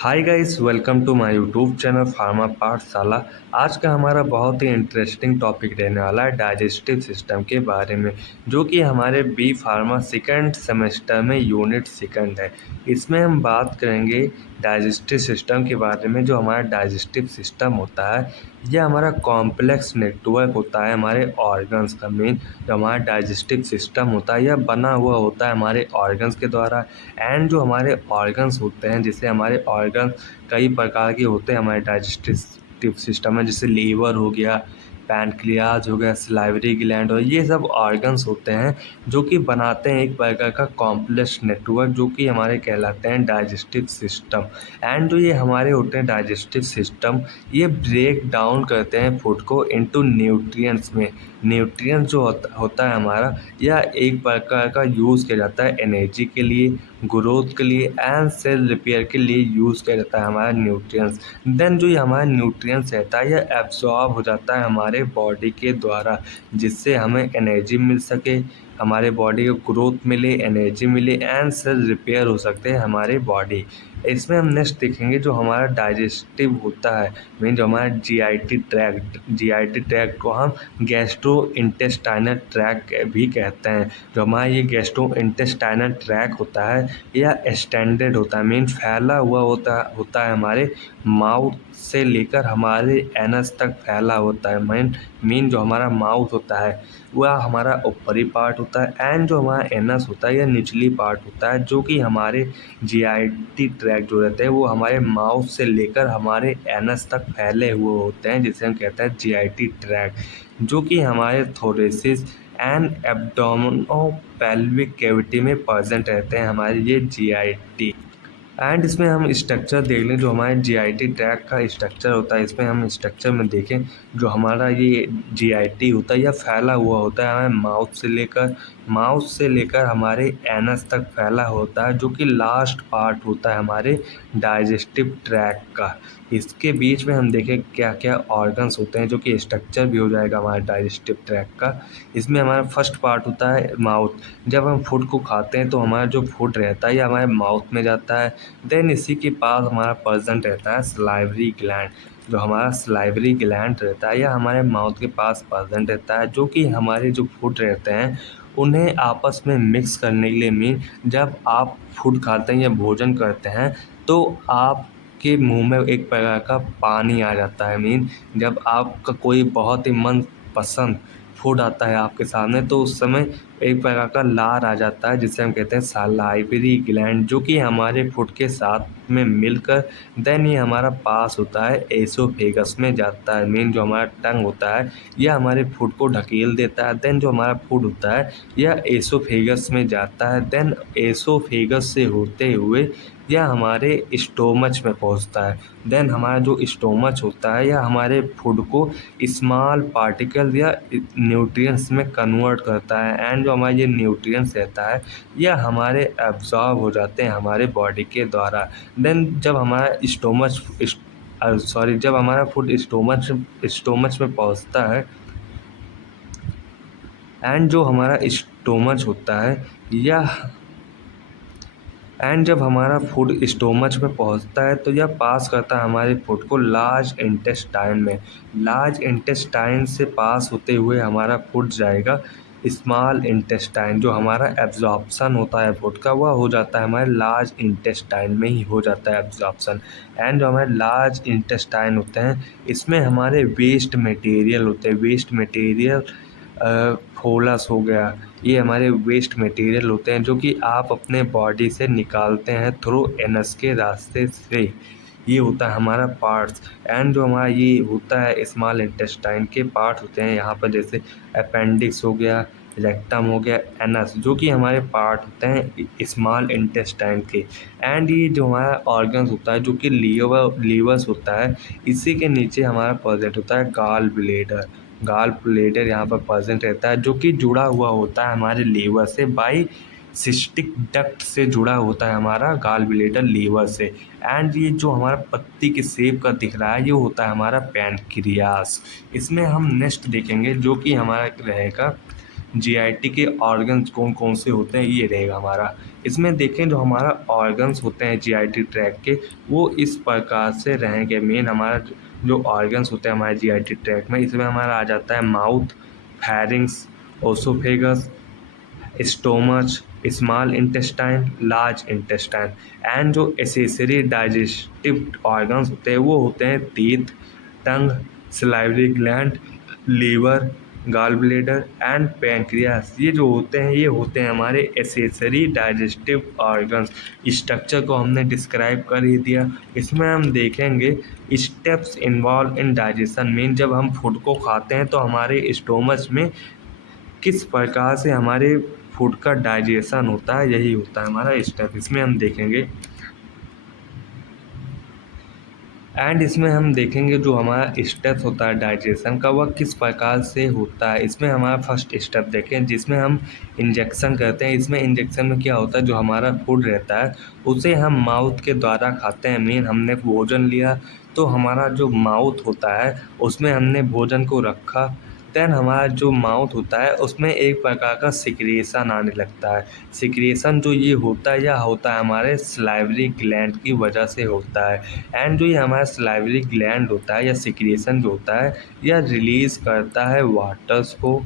Hi guys, welcome to my YouTube channel pharma Pathshala. आज का हमारा बहुत ही इंटरेस्टिंग टॉपिक रहने वाला है डाइजेस्टिव सिस्टम के बारे में, जो कि हमारे बी फार्मा सेकंड सेमेस्टर में यूनिट सेकंड है। इसमें हम बात करेंगे डाइजेस्टिव सिस्टम के बारे में। जो हमारा डाइजेस्टिव सिस्टम होता है, यह हमारा कॉम्प्लेक्स नेटवर्क होता है हमारे ऑर्गन्स का। मेन जो हमारा डाइजेस्टिव सिस्टम होता है, यह बना हुआ होता है हमारे ऑर्गन्स के द्वारा। एंड जो हमारे ऑर्गन्स होते हैं, जैसे हमारे ऑर्गन कई प्रकार के होते हैं हमारे डाइजेस्टिव सिस्टम में, जैसे लीवर हो गया, पैनक्रियाज हो गया, सलाइवरी ग्लैंड, और ये सब ऑर्गन्स होते हैं जो कि बनाते हैं एक प्रकार का कॉम्प्लेक्स नेटवर्क, जो कि हमारे कहलाते हैं डाइजेस्टिव सिस्टम। एंड जो ये हमारे होते हैं डाइजेस्टिव सिस्टम, ये ब्रेक डाउन करते हैं फूड को इनटू न्यूट्रिएंट्स में। न्यूट्रिएंट्स जो होता है हमारा, यह एक प्रकार का यूज़ किया जाता है एनर्जी के लिए, ग्रोथ के लिए एंड सेल रिपेयर के लिए यूज़ किया जाता है हमारा न्यूट्रिएंट्स। देन जो ये हमारा न्यूट्रिएंट्स रहता है, यह एब्जॉर्ब हो जाता है हमारे बॉडी के द्वारा, जिससे हमें एनर्जी मिल सके, हमारे बॉडी को ग्रोथ मिले, एनर्जी मिले एंड सेल रिपेयर हो सकते हैं हमारे बॉडी। इसमें हम नेक्स्ट देखेंगे जो हमारा डाइजेस्टिव होता है, मीन जो हमारा जीआईटी ट्रैक्ट को हम गैस्ट्रो इंटेस्टाइनल ट्रैक भी कहते हैं। जो हमारा ये गैस्ट्रो इंटेस्टाइनल ट्रैक होता है, यह एक्सटेंडेड होता है, मीन फैला हुआ होता है हमारे माउथ से लेकर हमारे एनस तक फैला होता है। मीन जो हमारा माउथ होता है वह हमारा ऊपरी पार्ट होता है, एंड जो हमारा एनस होता है यह निचली पार्ट होता है। जो कि हमारे जीआईटी ट्रैक जो रहते हैं वो हमारे माउथ से लेकर हमारे एनस तक फैले हुए होते हैं, जिसे हम कहते हैं जीआईटी ट्रैक, जो कि हमारे थोरेसिस एंड एब्डोमिनो पेल्विक कैविटी में प्रेजेंट रहते हैं हमारे ये जीआईटी। एंड इसमें हम स्ट्रक्चर देख लें, जो हमारे जीआईटी ट्रैक का स्ट्रक्चर होता है। इसमें हम स्ट्रक्चर में देखें, जो हमारा ये जीआईटी होता है यह फैला हुआ होता है हमारे माउथ से लेकर हमारे एनस तक फैला होता है, जो कि लास्ट पार्ट होता है हमारे डाइजेस्टिव ट्रैक का। इसके बीच में हम देखें क्या क्या ऑर्गन्स होते हैं, जो कि स्ट्रक्चर भी हो जाएगा हमारे डाइजेस्टिव ट्रैक का। इसमें हमारा फर्स्ट पार्ट होता है माउथ। जब हम फूड को खाते हैं तो हमारा जो फूड रहता है ये हमारे माउथ में जाता है। देन इसी के पास हमारा प्रेजेंट रहता है सलाइवरी ग्लैंड। जो हमारा सलाइवरी ग्लैंड रहता है यह हमारे माउथ के पास प्रेजेंट रहता है, जो कि हमारे जो फूड रहते हैं उन्हें आपस में मिक्स करने के लिए, मीन जब आप फूड खाते हैं या भोजन करते हैं तो आपके मुंह में एक प्रकार का पानी आ जाता है। मीन जब आपका कोई बहुत ही मनपसंद फूड आता है आपके सामने, तो उस समय एक प्रकार का लार आ जाता है, जिसे हम कहते हैं सलाइवरी ग्लैंड, जो कि हमारे फूड के साथ में मिलकर देन ये हमारा पास होता है एसोफेगस में जाता है। मीन जो हमारा टंग होता है यह हमारे फूड को ढकेल देता है। देन जो हमारा फूड होता है यह एसोफेगस में जाता है। देन एसोफेगस से होते हुए यह हमारे स्टोमच में पहुंचता है। देन हमारा जो स्टोमच होता है यह हमारे फूड को स्मॉल पार्टिकल या न्यूट्रिएंट्स में कन्वर्ट करता है। एंड जो हमारा ये न्यूट्रिएंट्स रहता है यह हमारे एब्जॉर्ब हो जाते हैं हमारे बॉडी के द्वारा। देन जब हमारा जब हमारा फूड स्टोमच में पहुंचता है, एंड जो हमारा स्टोमच होता है यह एंड जब हमारा फूड स्टोमच में पहुंचता है तो यह पास करता है हमारे फूड को लार्ज इंटेस्टाइन में। लार्ज इंटेस्टाइन से पास होते हुए हमारा फूड जाएगा स्मॉल इंटेस्टाइन। जो हमारा एब्जॉर्प्शन होता है फूड का वह हो जाता है हमारे लार्ज इंटेस्टाइन में ही हो जाता है एब्जॉर्प्शन। एंड जो हमारे लार्ज इंटेस्टाइन होते हैं इसमें हमारे वेस्ट मटेरियल होते हैं। वेस्ट मटेरियल फोलस हो गया, ये हमारे वेस्ट मटेरियल होते हैं, जो कि आप अपने बॉडी से निकालते हैं थ्रू एनस के रास्ते से। ये होता है हमारा पार्ट्स। एंड जो हमारा ये होता है स्मॉल इंटेस्टाइन के पार्ट्स होते हैं यहाँ पर, जैसे अपेंडिक्स हो गया, रेक्टम हो गया, एनस, जो कि हमारे पार्ट होते हैं स्मॉल इंटेस्टाइन के। एंड ये जो हमारा ऑर्गन्स होता है जो कि लीवर्स होता है, इसी के नीचे हमारा प्रेजेंट होता है गाल ब्लेडर यहाँ पर प्रेजेंट रहता है, जो कि जुड़ा हुआ होता है हमारे लीवर से बाई सिस्टिक डक्ट से जुड़ा होता है हमारा गाल ब्लेडर लीवर से। एंड ये जो हमारा पत्ती के शेप का दिख रहा है ये होता है हमारा पैनक्रियास। इसमें हम नेक्स्ट देखेंगे जो कि हमारा रहेगा जीआईटी के ऑर्गन्स कौन कौन से होते हैं ये रहेगा हमारा। इसमें देखें जो हमारा ऑर्गन्स होते हैं जीआईटी ट्रैक्ट के वो इस प्रकार से रहेंगे। मेन हमारा जो ऑर्गन्स होते हैं हमारे जीआईटी ट्रैक्ट में, इसमें हमारा आ जाता है mouth, pharynx, oesophagus, stomach, small intestine, large intestine. And जो एसेसरी डाइजेस्टिव ऑर्गन्स होते हैं वो होते हैं teeth, tongue, salivary gland, liver, gall bladder and pancreas. ये जो होते हैं ये होते हैं हमारे एसेसरी डाइजेस्टिव ऑर्गन्स। स्ट्रक्चर को हमने डिस्क्राइब कर ही दिया। इसमें हम देखेंगे steps involve in digestion. Mean जब हम फूड को खाते हैं तो हमारे स्टोमच में किस प्रकार से हमारे फूड का डाइजेशन होता है, यही होता है हमारा स्टेप। इसमें हम देखेंगे एंड इसमें हम देखेंगे जो हमारा स्टेप्स होता है डाइजेशन का वह किस प्रकार से होता है। इसमें हमारा फर्स्ट स्टेप देखें जिसमें हम इंजेक्शन करते हैं। इसमें इंजेक्शन में क्या होता है, जो हमारा फूड रहता है उसे हम माउथ के द्वारा खाते हैं। मीन हमने भोजन लिया तो हमारा जो माउथ होता है उसमें हमने भोजन को रखा, देन हमारा जो माउथ होता है उसमें एक प्रकार का सिक्रेशन आने लगता है। सिक्रेशन जो ये होता है यह होता है हमारे सलाइवरी ग्लैंड की वजह से होता है। एंड जो ये हमारा सलाइवरी ग्लैंड होता है या सिक्रेशन जो होता है यह रिलीज़ करता है वाटर्स को,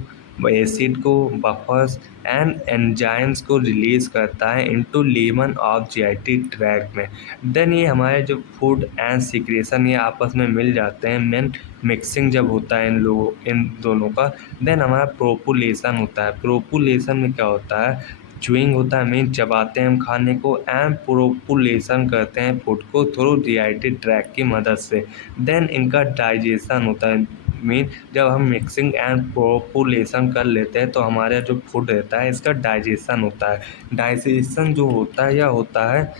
एसिड को, बफर्स एंड एंजाइम्स को रिलीज़ करता है into lumen of GIT tract में। देन ये हमारे जो फूड एंड सिक्रेशन ये आपस में मिल जाते हैं। मेन मिक्सिंग जब होता है इन दोनों का, देन हमारा प्रोपुलेशन होता है। प्रोपुलेशन में क्या होता है, च्यूइंग होता है। मीन चबाते हैं हम खाने को एंड प्रोपुलेशन करते हैं फूड को थ्रू जीआईटी ट्रैक्ट की मदद से। देन इनका डाइजेशन होता है। मीन जब हम मिक्सिंग एंड प्रोपुलेशन कर लेते हैं तो हमारा जो फूड रहता है इसका डाइजेशन होता है। डाइजेशन जो होता है यह होता है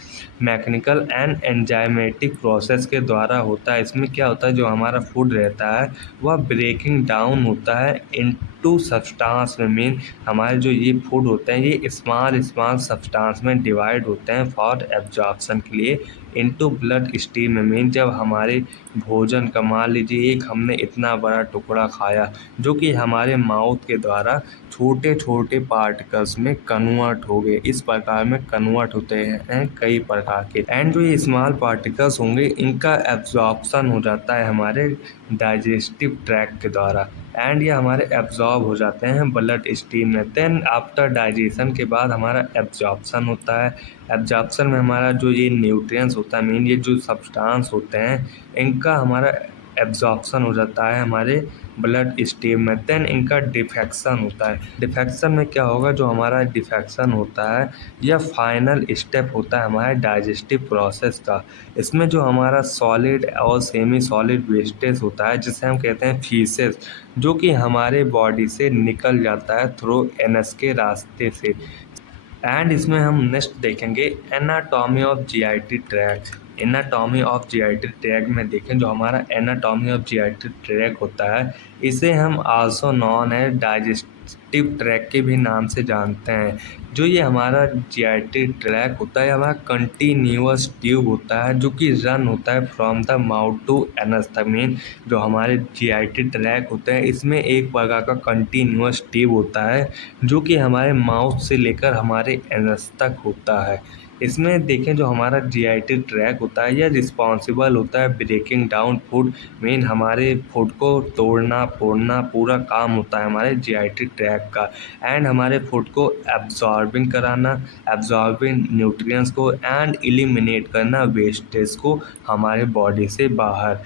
मैकेनिकल एंड एंजाइमेटिक प्रोसेस के द्वारा होता है। इसमें क्या होता है, जो हमारा फूड रहता है वह ब्रेकिंग डाउन होता है इनटू सब्सटेंस में। मीन हमारे जो ये फूड होते हैं ये स्मॉल स्मॉल सब्सटेंस में डिवाइड होते हैं फॉर एब्जॉर्प्शन के लिए इनटू ब्लड स्ट्रीम में। मीन जब हमारे भोजन का मान लीजिए एक हमने इतना बड़ा टुकड़ा खाया जो कि हमारे माउथ के द्वारा छोटे छोटे पार्टिकल्स में कन्वर्ट हो गए। इस प्रकार में कन्वर्ट होते हैं कई प्रकार के। एंड जो ये स्मॉल पार्टिकल्स होंगे इनका एब्जॉर्प्शन हो जाता है हमारे डाइजेस्टिव ट्रैक्ट के द्वारा एंड ये हमारे एब्जॉर्ब हो जाते हैं ब्लड स्ट्रीम में। देन आफ्टर डाइजेशन के बाद हमारा एब्जॉर्प्शन होता है। एब्जॉर्प्शन में हमारा जो ये न्यूट्रिएंट्स होता है, मीन ये जो सब्सटेंस होते हैं इनका हमारा एब्जॉर्प्शन हो जाता है हमारे ब्लड स्ट्रीम में। देन इनका डिफेक्शन होता है। डिफेक्शन में क्या होगा, जो हमारा डिफेक्शन होता है यह फाइनल स्टेप होता है हमारे डाइजेस्टिव प्रोसेस का। इसमें जो हमारा सॉलिड और सेमी सॉलिड वेस्टेज होता है जिसे हम कहते हैं फीसेस, जो कि हमारे बॉडी से निकल जाता है थ्रू एनएस के रास्ते से। एंड इसमें हम नेक्स्ट देखेंगे anatomy of GIT tract. Anatomy of GIT tract में देखें जो हमारा एनाटॉमी ऑफ जीआईटी ट्रैक्ट होता है इसे हम आल्सो नॉन है डाइजेस्टिव ट्रैक्ट के भी नाम से जानते हैं। जो ये हमारा जीआईटी ट्रैक्ट होता है हमारा कंटिन्यूअस ट्यूब होता है जो कि रन होता है from the mouth to anus तक। मीन जो हमारे जीआईटी ट्रैक्ट होते हैं इसमें एक प्रकार का कंटिन्यूअस ट्यूब होता है जो कि हमारे माउथ से लेकर हमारे एनस तक होता है। इसमें देखें जो हमारा जीआईटी ट्रैक्ट होता है यह रिस्पॉन्सिबल होता है ब्रेकिंग डाउन फूड। मीन हमारे फूड को तोड़ना फोड़ना पूरा काम होता है हमारे जीआईटी ट्रैक्ट का। एंड हमारे फूड को एब्जॉर्बिंग कराना, एब्जॉर्बिंग न्यूट्रिएंट्स को एंड एलिमिनेट करना वेस्टेज को हमारे बॉडी से बाहर।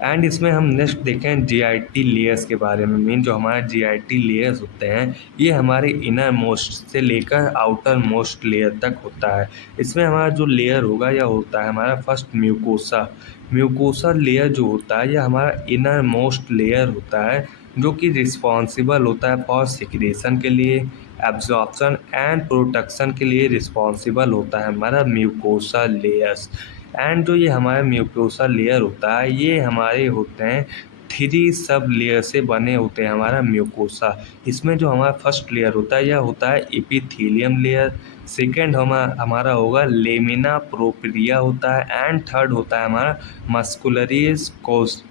एंड इसमें हम नेक्स्ट देखें जीआईटी लेयर्स के बारे में। मीन जो हमारे जीआईटी लेयर्स होते हैं ये हमारे इनर मोस्ट से लेकर आउटर मोस्ट लेयर तक होता है। इसमें हमारा जो लेयर होगा यह होता है हमारा फर्स्ट म्यूकोसा। म्यूकोसा लेयर जो होता है यह हमारा इनर मोस्ट लेयर होता है जो कि रिस्पॉन्सिबल होता है फॉर सिक्रेशन के लिए, एब्जॉर्प्शन एंड प्रोटेक्शन के लिए रिस्पॉन्सिबल होता है हमारा म्यूकोसा लेयर्स। एंड जो ये हमारा म्यूकोसा लेयर होता है ये हमारे होते हैं 3 सब लेयर से बने होते हैं हमारा म्यूकोसा। इसमें जो हमारा फर्स्ट लेयर होता है यह होता है एपिथेलियम लेयर, सेकंड हमारा होगा लेमिना प्रोप्रिया होता है, एंड थर्ड होता है हमारा मस्कुलरिस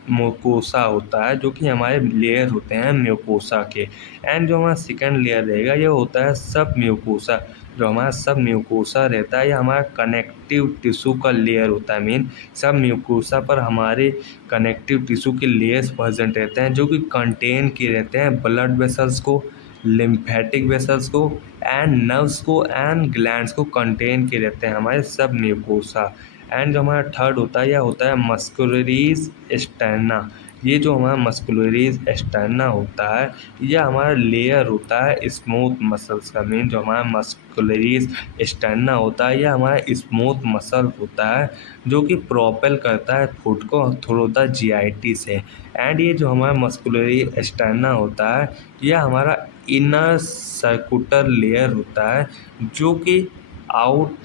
म्यूकोसा होता है, जो कि हमारे लेयर होते हैं म्यूकोसा के। एंड जो हमारा सेकंड लेयर रहेगा ये होता है सब म्यूकोसा। जो हमारा सब म्यूकोसा रहता है ये हमारा कनेक्टिव टिश्यू का लेयर होता है। मेन सब म्यूकोसा पर हमारे कनेक्टिव टिश्यू के लेयर्स प्रेजेंट रहते हैं, जो कि कंटेन किए रहते हैं ब्लड वेसल्स को, लिम्फेटिक वेसल्स को, एंड नर्व्स को, एंड ग्लैंड्स को कंटेन किए रहते हैं हमारे सब म्यूकोसा। एंड जो हमारा थर्ड होता है यह होता है मस्कुलरीज एक्सटर्ना। ये जो हमारा मस्कुलरीज एक्सटर्ना होता है यह हमारा लेयर होता है स्मूथ मसल्स का। मेन जो हमारा मस्कुलरीज एक्सटर्ना होता है यह हमारा स्मूथ मसल होता है, जो कि प्रोपेल करता है फुट को थ्रू द जीआईटी से। एंड ये जो हमारा मस्कुलरी एक्सटर्ना होता है यह हमारा इनर सर्कुलर लेयर होता है, जो कि आउट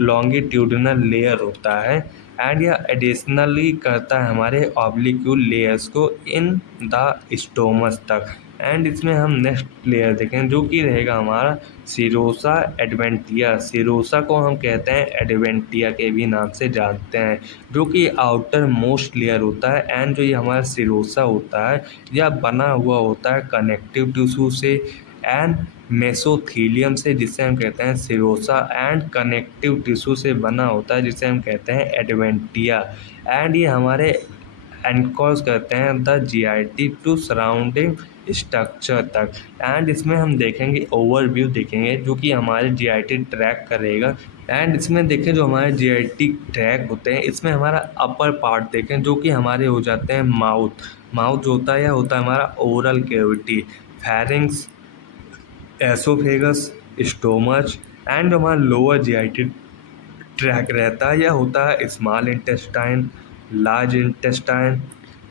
लॉन्गिट्यूडिनल लेयर होता है। एंड यह एडिशनली करता है हमारे ऑब्लिक्यूल लेयर्स को इन द स्टोमस तक। एंड इसमें हम नेक्स्ट लेयर देखें जो कि रहेगा हमारा सिरोसा एडवेंटिया। सिरोसा को हम कहते हैं एडवेंटिया के भी नाम से जानते हैं, जो कि आउटर मोस्ट लेयर होता है। एंड जो ये हमारा सिरोसा होता है यह बना हुआ होता है कनेक्टिव टिश्यू से एंड मेसोथीलियम से, जिसे हम कहते हैं सिरोसा, एंड कनेक्टिव टिश्यू से बना होता है जिसे हम कहते हैं एडवेंटिया। एंड ये हमारे एनकॉज करते हैं the GIT to surrounding structure तक। एंड इसमें हम देखेंगे ओवरव्यू देखेंगे जो कि हमारे जीआईटी ट्रैक करेगा। एंड इसमें देखें जो हमारे जीआईटी ट्रैक होते हैं इसमें हमारा अपर पार्ट देखें जो कि हमारे हो जाते हैं माउथ। माउथ जो होता है यह होता है हमारा oral cavity, pharynx, oesophagus, stomach. And जो हमारा लोअर जीआईटी ट्रैक रहता है यह होता है small intestine, large intestine,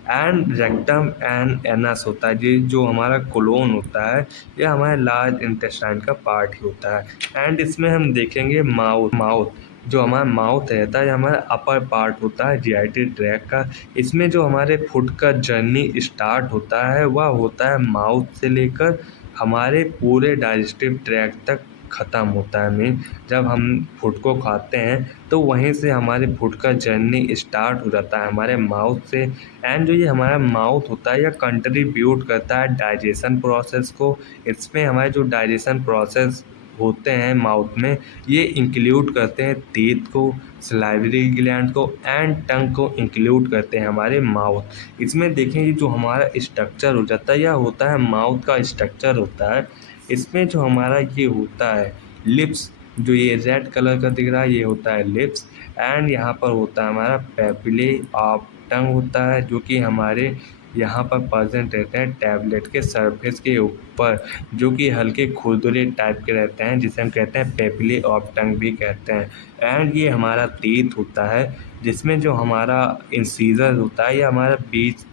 and rectum and anus होता है। ये जो हमारा कोलोन होता है यह हमारे लार्ज इंटेस्टाइन का पार्ट ही होता है। एंड इसमें हम देखेंगे माउथ। जो हमारा माउथ रहता है ये हमारा अपर पार्ट होता है जीआईटी ट्रैक का। इसमें जो हमारे फूड का जर्नी स्टार्ट होता है वह होता है माउथ से लेकर हमारे पूरे डाइजेस्टिव ट्रैक तक ख़त्म होता है। मीन जब हम फूड को खाते हैं तो वहीं से हमारे फूड का जर्नी स्टार्ट हो जाता है हमारे माउथ से। एंड जो ये हमारा माउथ होता है यह कंट्रीब्यूट करता है डाइजेशन प्रोसेस को। इसमें हमारे जो डाइजेशन प्रोसेस होते हैं माउथ में ये इंक्लूड करते हैं टीथ को, सलाइवरी ग्लैंड को, एंड टंग को इंक्लूड करते हैं हमारे माउथ। इसमें देखें ये जो हमारा स्ट्रक्चर हो जाता है यह होता है माउथ का स्ट्रक्चर होता है। इसमें जो हमारा ये होता है लिप्स, जो ये रेड कलर का दिख रहा है ये होता है लिप्स। एंड यहाँ पर होता है हमारा पेपिले ऑफ टंग होता है, जो कि हमारे यहाँ पर प्रेजेंट रहते हैं टैबलेट के सरफेस के ऊपर, जो कि हल्के खुरदुरे टाइप के रहते हैं जिसे हम कहते हैं पेपिले ऑफ टंग भी कहते हैं। एंड ये हमारा टीथ होता है जिसमें जो हमारा इंसीजर होता है ये हमारा बीच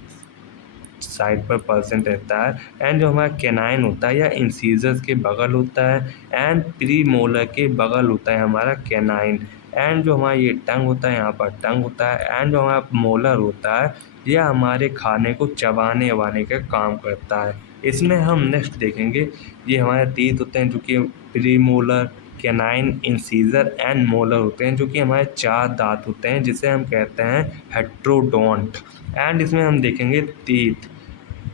साइड पर परसेंट रहता है। एंड जो हमारा कैनाइन होता है या इंसीजर्स के बगल होता है, एंड प्री मोलर के बगल होता है हमारा कैनाइन। एंड जो हमारा ये टंग होता है यहाँ पर टंग होता है। एंड जो हमारा मोलर होता है यह हमारे खाने को चबाने वबाने का काम करता है। इसमें हम नेक्स्ट देखेंगे ये हमारे टीथ होते हैं जो कि pre molar, canine, incisor and molar होते हैं, जो कि हमारे 4 दांत होते हैं जिसे हम कहते हैं हेट्रोडोंट। एंड इसमें हम देखेंगे टीथ।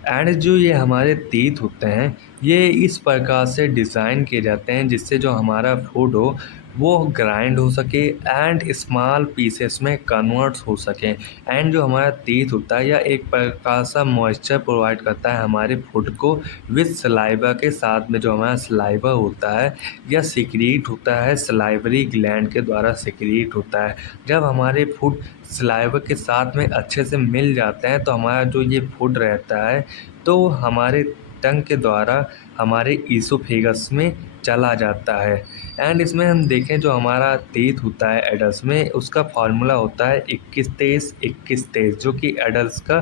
एंड जो ये हमारे टीथ होते हैं ये इस प्रकार से डिज़ाइन किए जाते हैं जिससे जो हमारा फूड हो वो ग्राइंड हो सके एंड स्मॉल पीसेस में कन्वर्ट हो सके। एंड जो हमारा टीथ होता है यह एक प्रकार सा मॉइस्चर प्रोवाइड करता है हमारे फूड को विद सलाइवा के साथ में। जो हमारा सलाइवा होता है यह सिक्रीट होता है, सलाइवरी ग्लैंड के द्वारा सिक्रीट होता है। जब हमारे फूड सलाइवा के साथ में अच्छे से मिल जाते हैं तो हमारा जो ये फूड रहता है तो हमारे टंग के द्वारा हमारे ईसोफेगस में चला जाता है। एंड इसमें हम देखें जो हमारा टीथ होता है एडल्ट में उसका फार्मूला होता है 21-23-21-23, जो कि एडल्ट का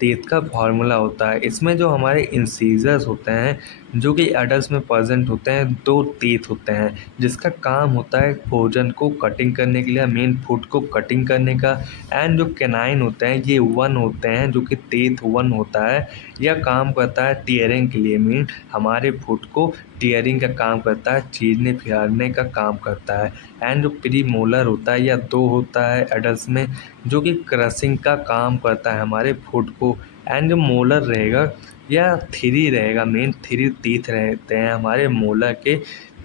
टीथ का फार्मूला होता है। इसमें जो हमारे इंसीजर्स होते हैं जो कि एडल्ट में प्रेजेंट होते हैं। 2 टीथ होते हैं जिसका काम होता है भोजन को कटिंग करने के लिए, मेन फूड को कटिंग करने का। एंड जो कैनाइन होते हैं ये 1 होते हैं, जो कि टीथ 1 होता है। यह काम करता है टीयरिंग के लिए, मीन हमारे फूड को टीयरिंग का काम करता है, चीरने फिराने का काम करता है। एंड जो प्री मोलर होता है या 2 होता है एडल्ट में, जो कि क्रशिंग का काम करता है हमारे फूड को। एंड जो मोलर रहेगा या 3 रहेगा, मेन 3 टीथ रहते हैं हमारे मोलर के,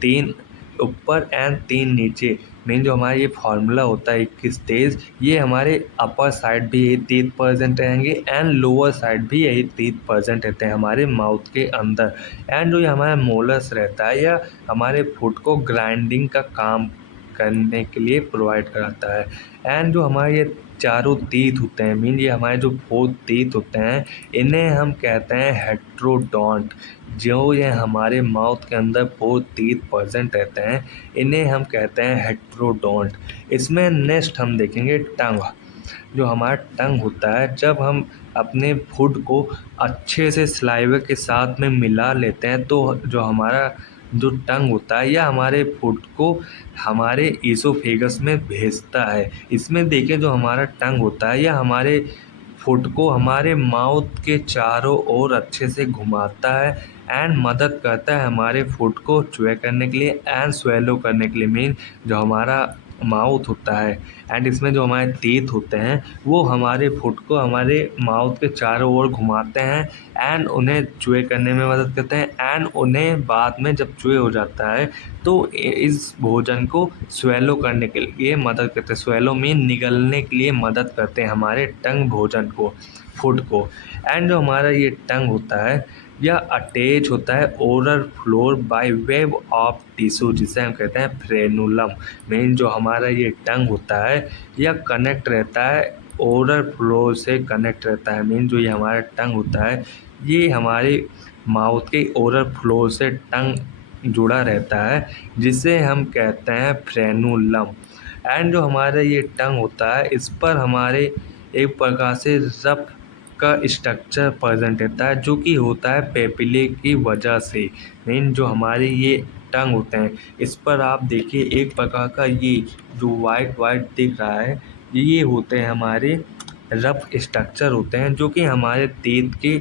3 ऊपर एंड 3 नीचे। मेन जो हमारा ये फार्मूला होता है 21 तेज, ये हमारे अपर साइड भी यही 30% रहेंगे एंड लोअर साइड भी यही 30% रहते हैं हमारे माउथ के अंदर। एंड जो ये हमारा मोलस रहता है या हमारे फूड को ग्राइंडिंग का काम करने के लिए प्रोवाइड कराता है। एंड जो हमारे ये चारों टीथ होते हैं, मीन ये हमारे जो 4 टीथ होते हैं, इन्हें हम कहते हैं हेट्रोडोंट। जो ये हमारे माउथ के अंदर 4 टीथ प्रेजेंट रहते हैं, इन्हें हम कहते हैं हेट्रोडोंट। इसमें नेक्स्ट हम देखेंगे टंग। जो हमारा टंग होता है, जब हम अपने फूड को अच्छे से सलाइवा के साथ में मिला लेते हैं तो जो हमारा जो टंग होता है या हमारे फूड को हमारे ईसोफेगस में भेजता है। इसमें देखिए जो हमारा टंग होता है या हमारे फूड को हमारे माउथ के चारों ओर अच्छे से घुमाता है एंड मदद करता है हमारे फूड को च्वे करने के लिए एंड स्वेलो करने के लिए। मीन जो हमारा माउथ होता है एंड इसमें जो हमारे टीथ होते हैं वो हमारे फूड को हमारे माउथ के चारों ओर घुमाते हैं एंड उन्हें च्वे करने में मदद करते हैं। एंड उन्हें बाद में जब च्वे हो जाता है तो इस भोजन को स्वेलो करने के लिए मदद करते हैं। स्वेलो मीन निगलने के लिए मदद करते हैं हमारे टंग भोजन को, फूड को। एंड जो हमारा ये टंग होता है यह अटैच होता है oral floor bye web of tissue, जिसे हम कहते हैं फ्रेनुलम। मीन जो हमारा ये टंग होता है यह कनेक्ट रहता है ओरल फ्लोर से, कनेक्ट रहता है। मीन जो ये हमारा टंग होता है ये हमारे माउथ के ओरल फ्लोर से टंग जुड़ा रहता है, जिसे हम कहते हैं फ्रेनुलम। एंड जो हमारा ये टंग होता है इस पर हमारे एक प्रकार से रफ का स्ट्रक्चर प्रेजेंट रहता है, जो कि होता है पेपिले की वजह से। मीन जो हमारे ये टंग होते हैं इस पर आप देखिए एक प्रकार का ये जो वाइट वाइट दिख रहा है, ये होते हैं हमारे रफ स्ट्रक्चर होते हैं, जो कि हमारे तेत के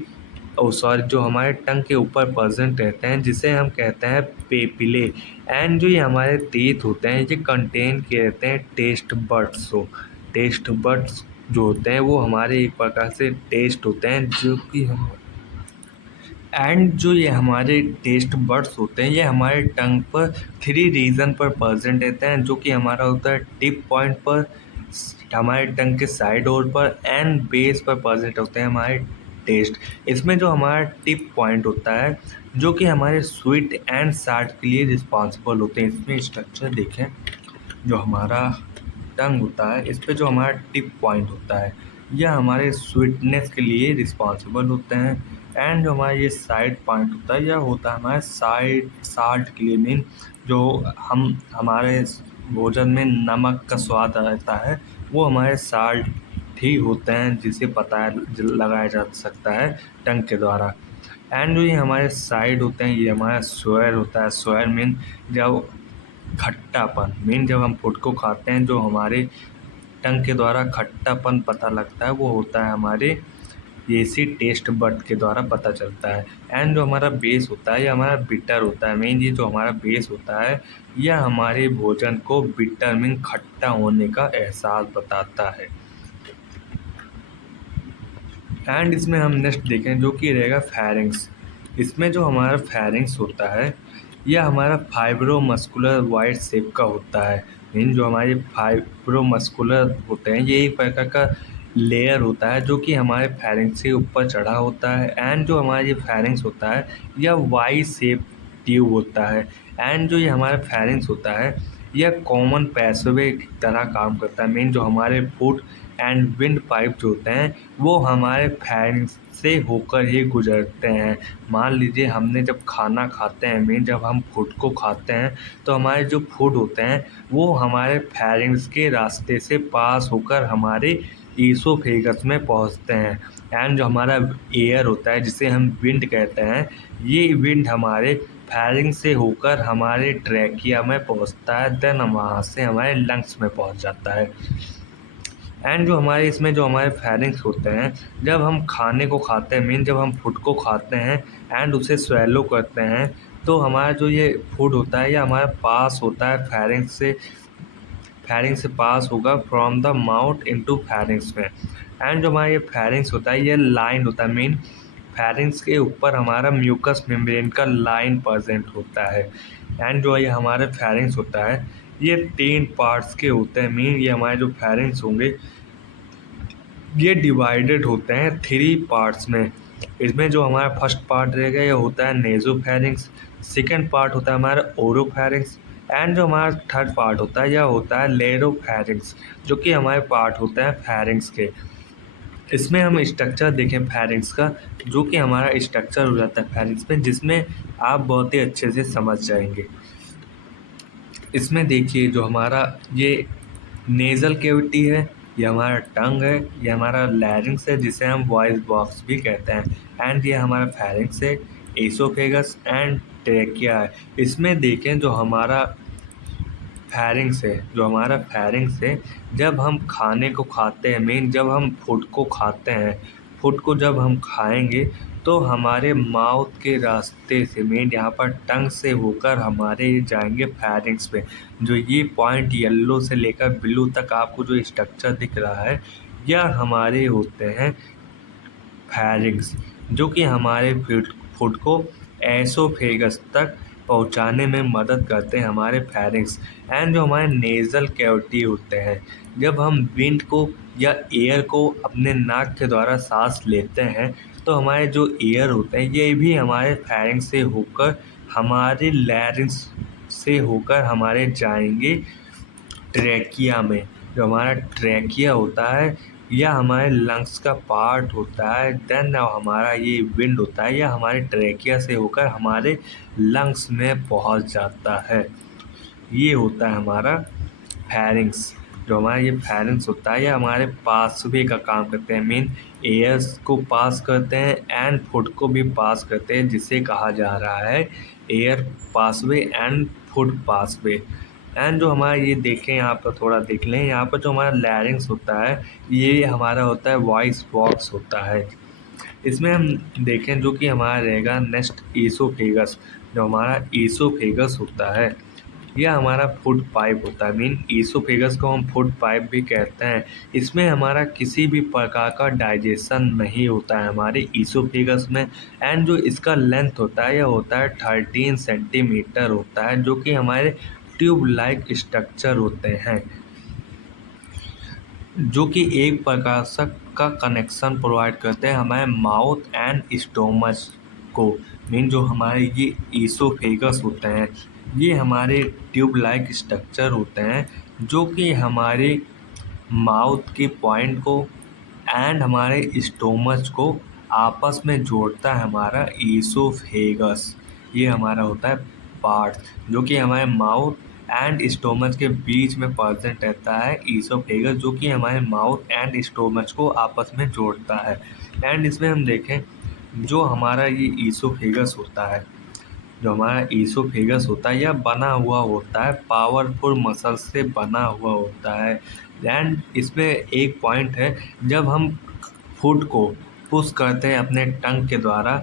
सॉरी जो हमारे टंग के ऊपर प्रेजेंट रहते हैं, जिसे हम कहते हैं पेपिले। एंड जो ये हमारे तेत होते हैं ये कंटेन किए रहते हैं टेस्ट बड्स को। टेस्ट बड्स जो होते हैं वो हमारे एक प्रकार से टेस्ट होते हैं, जो कि हम एंड जो ये हमारे टेस्ट बड्स होते हैं ये हमारे टंग पर 3 रीजन पर प्रेजेंट रहते हैं, जो कि हमारा होता है टिप पॉइंट पर, हमारे टंग के साइड और पर एंड बेस पर प्रेजेंट होते हैं हमारे टेस्ट। इसमें जो हमारा टिप पॉइंट होता है जो कि हमारे स्वीट एंड साल्ट के लिए रिस्पॉन्सिबल होते हैं। इसमें स्ट्रक्चर देखें, जो हमारा टंग होता है इस पे जो हमारा टिप पॉइंट होता है यह हमारे स्वीटनेस के लिए रिस्पॉन्सिबल होते हैं। एंड जो हमारा ये साइड पॉइंट होता है यह होता है हमारे साइड साल्ट के लिए। मीन जो हम हमारे भोजन में नमक का स्वाद रहता है वो हमारे साल्ट ही होते हैं, जिसे पता लगाया जा सकता है टंग के द्वारा। एंड जो ये हमारे साइड होते हैं ये हमारा स्वेर होता है। स्वेर मीन जब खट्टापन, मीन जब हम फूड को खाते हैं जो हमारे टंग के द्वारा खट्टापन पता लगता है वो होता है हमारे ये इसी टेस्ट बड के द्वारा पता चलता है। एंड जो हमारा बेस होता है ये हमारा बिटर होता है। मेन ये जो हमारा बेस होता है यह हमारे भोजन को बिटर मीन खट्टा होने का एहसास बताता है। एंड इसमें हम नेक्स्ट देखें जो कि रहेगा फेरिंग्स। इसमें जो हमारा फेरिंग्स होता है यह हमारा फाइब्रोमस्कुलर वाइड शेप का होता है। मीन जो हमारे फाइब्रोमस्कुलर होते हैं ये एक प्रकार का लेयर होता है जो कि हमारे फेरिंग्स के ऊपर चढ़ा होता है। एंड जो हमारा ये फेरिंग्स होता है यह वाई शेप ट्यूब होता है। एंड जो ये हमारा फेरिंग्स होता है यह कॉमन पैसवे की तरह काम करता है। मीन जो हमारे फूड एंड विंड पाइप जो होते हैं वो हमारे फेरिंग्स से होकर ही गुजरते हैं। मान लीजिए हमने जब खाना खाते हैं, मीन जब हम फूड को खाते हैं तो हमारे जो फूड होते हैं वो हमारे फेरिंग्स के रास्ते से पास होकर हमारे ईसोफेगस में पहुंचते हैं। एंड जो हमारा एयर होता है जिसे हम विंड कहते हैं, ये विंड हमारे फेरिंग्स से होकर हमारे ट्रैकिया में पहुंचता है, देन वहाँ से हमारे लंग्स में पहुंच जाता है। एंड जो हमारे इसमें जो हमारे फेरिंग्स होते हैं, जब हम खाने को खाते हैं, मीन जब हम फूड को खाते हैं एंड उसे स्वेलो करते हैं, तो हमारा जो ये फूड होता है ये हमारे पास होता है फेरिंग्स से पास होगा from the mouth into pharynx में। एंड जो हमारा ये फेरिंग्स होता है ये लाइन होता है, मीन फेरिंग्स के ऊपर हमारा म्यूकस मेम्ब्रेन का लाइन प्रेजेंट होता है। एंड जो ये हमारे फेरिंग्स होता है ये 3 पार्ट्स के होते हैं, मीन ये हमारे जो फेरिंग्स होंगे ये डिवाइडेड होते हैं 3 पार्ट्स में। इसमें जो हमारा फर्स्ट पार्ट रहेगा ये होता है नेजोफेरिंग्स, सेकंड पार्ट होता है हमारा ओरोफेरिंग्स, एंड जो हमारा थर्ड पार्ट होता है यह होता है लेरोफेरिंग्स, जो कि हमारे पार्ट होते हैं फेरिंग्स के। इसमें हम स्ट्रक्चर देखें फेरिंग्स का, जो कि हमारा स्ट्रक्चर हो जाता है फेरिंग्स में, जिसमें आप बहुत ही अच्छे से समझ जाएंगे। इसमें देखिए जो हमारा ये नेज़ल कैविटी है, ये हमारा टंग है, ये हमारा लैरिंग्स है जिसे हम वॉइस बॉक्स भी कहते हैं, एंड ये हमारा फेरिंग्स है, एसोफेगस एंड ट्रेकिया है। इसमें देखें जो हमारा फेरिंग्स है, जब हम खाने को खाते हैं, मीन जब हम फूड को खाते हैं, फूड को जब हम खाएंगे तो हमारे माउथ के रास्ते से, मीन यहाँ पर टंग से होकर हमारे जाएंगे फेरिंग्स पे। जो ये पॉइंट येलो से लेकर ब्लू तक आपको जो स्ट्रक्चर दिख रहा है यह हमारे होते हैं फेरिंग्स, जो कि हमारे फूड को एसोफेगस तक पहुंचाने में मदद करते हैं हमारे फेरिंग्स। एंड जो हमारे नेज़ल कैविटी होते हैं, जब हम विंड को या एयर को अपने नाक के द्वारा सांस लेते हैं तो हमारे जो एयर होते हैं ये भी हमारे फेरिंग्स से होकर हमारे लैरिंग्स से होकर हमारे जाएंगे ट्रैकिया में। जो हमारा ट्रैकिया होता है यह हमारे लंग्स का पार्ट होता है, देन हमारा ये विंड होता है यह हमारे ट्रैकिया से होकर हमारे लंग्स में पहुंच जाता है। ये होता है हमारा फेरिंग्स। जो हमारा ये फेरिंग्स होता है ये हमारे पासवे का काम करते हैं, मीन एयर्स को पास करते हैं एंड फूड को भी पास करते हैं, जिसे कहा जा रहा है एयर पासवे एंड फूड पासवे। एंड जो हमारा ये देखें यहाँ पर थोड़ा देख लें, यहाँ पर जो हमारा लैरिंग्स होता है ये हमारा होता है वॉइस बॉक्स होता है। इसमें हम देखें जो कि हमारा रहेगा नेक्स्ट ईसोफेगस। जो हमारा ईसोफेगस होता है यह हमारा फूड पाइप होता है, मीन ईसोफेगस को हम फूड पाइप भी कहते हैं। इसमें हमारा किसी भी प्रकार का डाइजेशन नहीं होता है हमारे ईसोफेगस में। एंड जो इसका लेंथ होता है यह होता है 13 सेंटीमीटर होता है, जो कि हमारे ट्यूब लाइक स्ट्रक्चर होते हैं, जो कि एक प्रकाशक का कनेक्शन प्रोवाइड करते हैं हमारे माउथ एंड स्टोमच को। मीन जो हमारे ये ईसोफेगस होते हैं ये हमारे ट्यूब लाइक स्ट्रक्चर होते हैं, जो कि हमारे माउथ के पॉइंट को एंड हमारे स्टोमच को आपस में जोड़ता है हमारा ईसोफेगस। ये हमारा होता है पार्ट, जो कि हमारे माउथ एंड स्टोमच के बीच में प्रेजेंट रहता है ईसोफेगस, जो कि हमारे माउथ एंड स्टोमच को आपस में जोड़ता है। एंड इसमें हम देखें जो हमारा ये ईसोफेगस होता है, जो हमारा ईसोफेगस होता है यह बना हुआ होता है पावरफुल मसल्स से बना हुआ होता है। एंड इसमें एक पॉइंट है, जब हम फूड को पुश करते हैं अपने टंग के द्वारा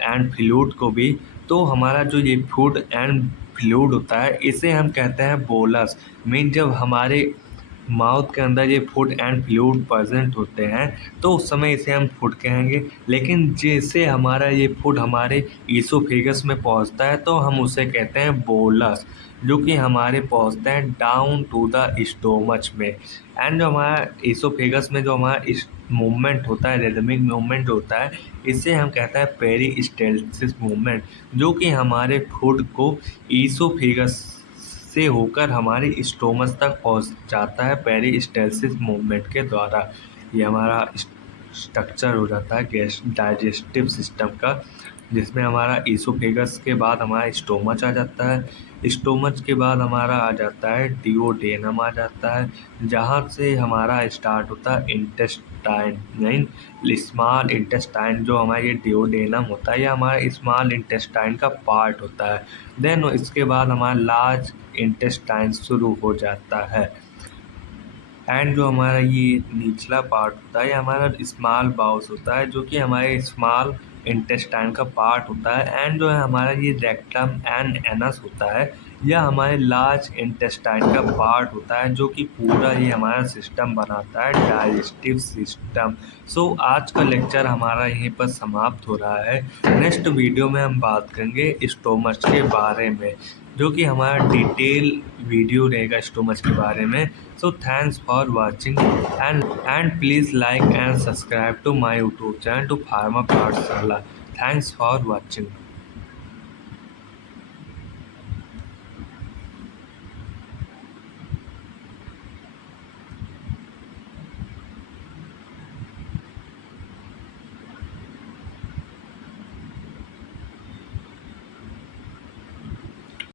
एंड फ्लूइड को भी, तो हमारा जो ये फूड एंड फ्लूइड होता है इसे हम कहते हैं बोलस। मीन जब हमारे माउथ के अंदर ये फूड एंड फ्लूइड प्रेजेंट होते हैं तो उस समय इसे हम फूड कहेंगे, लेकिन जैसे हमारा ये फूड हमारे ईसोफेगस में पहुंचता है तो हम उसे कहते हैं बोलस, जो कि हमारे पहुंचते हैं डाउन टू द स्टोमच में। एंड जो हमारा ईसोफेगस में जो हमारा इस मूवमेंट होता है, रिदमिक मूवमेंट होता है, इसे हम कहते हैं पेरिस्टाल्सिस मूवमेंट, जो कि हमारे फूड को ईसोफेगस से होकर हमारे स्टोमच तक पहुंच जाता है पेरिस्टाल्सिस मूवमेंट के द्वारा। ये हमारा स्ट्रक्चर हो जाता है गैस डाइजेस्टिव सिस्टम का, जिसमें हमारा ईसोफेगस के बाद हमारा स्टोमच आ जाता है। स्टोमच के बाद हमारा आ जाता है डिओडेनम आ जाता है, जहाँ से हमारा स्टार्ट होता है इंटेस्टाइन, मीन स्मॉल इंटेस्टाइन। जो हमारा ये डिओडेनम होता है ये हमारा स्मॉल इंटेस्टाइन का पार्ट होता है। देन इसके बाद हमारा लार्ज इंटेस्टाइन शुरू हो जाता है। एंड जो हमारा ये निचला पार्ट होता है ये हमारा स्मॉल बाउल्स होता है, जो कि हमारे स्मॉल इंटेस्टाइन का पार्ट होता है। एंड जो है हमारा ये रेक्टम एंड एनस होता है, यह हमारे लार्ज इंटेस्टाइन का पार्ट होता है, जो कि पूरा ये हमारा सिस्टम बनाता है, डाइजेस्टिव सिस्टम। सो आज का लेक्चर हमारा यहीं पर समाप्त हो रहा है। नेक्स्ट वीडियो में हम बात करेंगे स्टोमच के बारे में, जो कि हमारा डिटेल वीडियो रहेगा स्टोमच के बारे में। So thanks for watching, and please like and subscribe to my YouTube channel to Pharma Pathshala. Thanks for watching.